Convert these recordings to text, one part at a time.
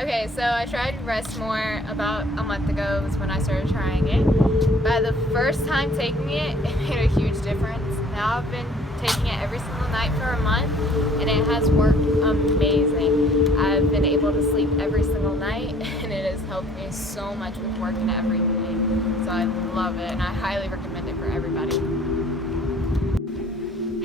Okay, so I tried Restmore about a month ago was when I started trying it. By the first time taking it, it made a huge difference. Now I've been taking it every single night for a month and it has worked amazing. I've been able to sleep every single night and it has helped me so much with work and everything. So I love it and I highly recommend it for everybody.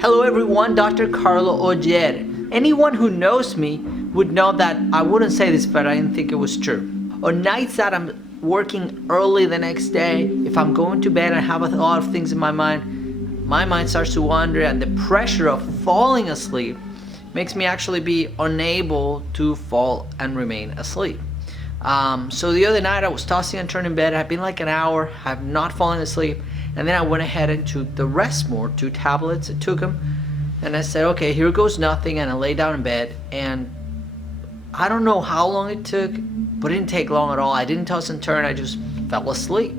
Hello everyone, Dr. Carlo Ogier. Anyone who knows me would know that I wouldn't say this, but I didn't think it was true. On nights that I'm working early the next day, if I'm going to bed and have a lot of things in my mind starts to wander, and the pressure of falling asleep makes me actually be unable to fall and remain asleep. So the other night I was tossing and turning in bed. I've been like an hour, I've not fallen asleep, and then I went ahead and took the Restmore, 2 tablets. I took them and I said, okay, here goes nothing, and I lay down in bed, and I don't know how long it took, but it didn't take long at all. I didn't toss and turn, I just fell asleep.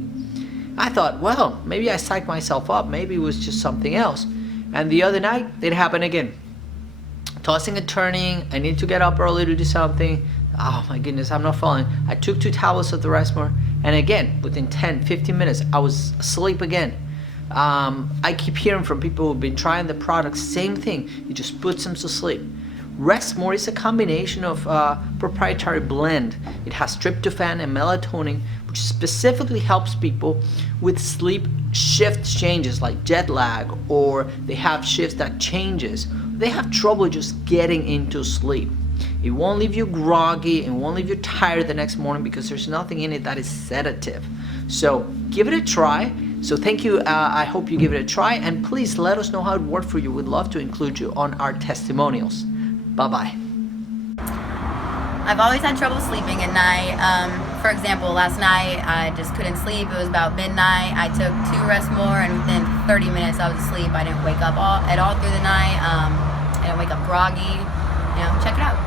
I thought, well, maybe I psyched myself up, maybe it was just something else. And the other night, it happened again. Tossing and turning, I need to get up early to do something. Oh my goodness, I'm not falling. I took 2 tablets of the Restmore, and again, within 10-15 minutes, I was asleep again. I keep hearing from people who've been trying the product, same thing, it just puts them to sleep. Restmore is a combination of proprietary blend. It has tryptophan and melatonin, which specifically helps people with sleep shift changes like jet lag, or they have shifts that changes. They have trouble just getting into sleep. It won't leave you groggy, it won't leave you tired the next morning because there's nothing in it that is sedative. So give it a try. So thank you, I hope you give it a try, and please let us know how it worked for you. We'd love to include you on our testimonials. Bye-bye. I've always had trouble sleeping at night. For example, last night I just couldn't sleep. It was about midnight. I took 2 Restmore and within 30 minutes I was asleep. I didn't wake up at all through the night. I didn't wake up groggy. Check it out.